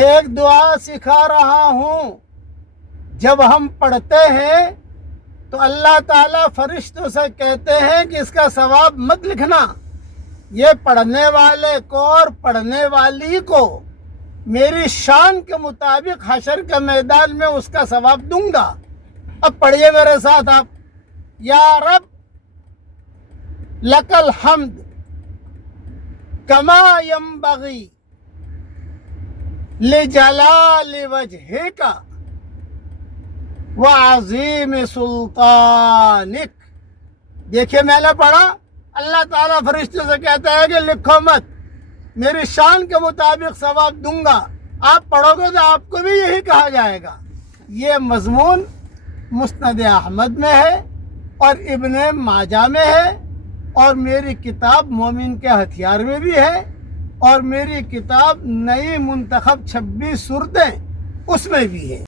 ایک دعا سکھا رہا ہوں، جب ہم پڑھتے ہیں تو اللہ تعالیٰ فرشتوں سے کہتے ہیں کہ اس کا ثواب مت لکھنا، یہ پڑھنے والے کو اور پڑھنے والی کو میری شان کے مطابق حشر کے میدان میں اس کا ثواب دوں گا۔ اب پڑھیے میرے ساتھ آپ، یا رب لک الحمد کما ینبغی لجلال وجہک وعظیم سلطانک۔ دیکھیے میں نے پڑھا، اللہ تعالیٰ فرشتوں سے کہتا ہے کہ لکھو مت، میری شان کے مطابق ثواب دوں گا۔ آپ پڑھو گے تو آپ کو بھی یہی کہا جائے گا۔ یہ مضمون مسند احمد میں ہے اور ابن ماجہ میں ہے، اور میری کتاب مومن کے ہتھیار میں بھی ہے، اور میری کتاب نئی منتخب 26 صورتیں اس میں بھی ہے۔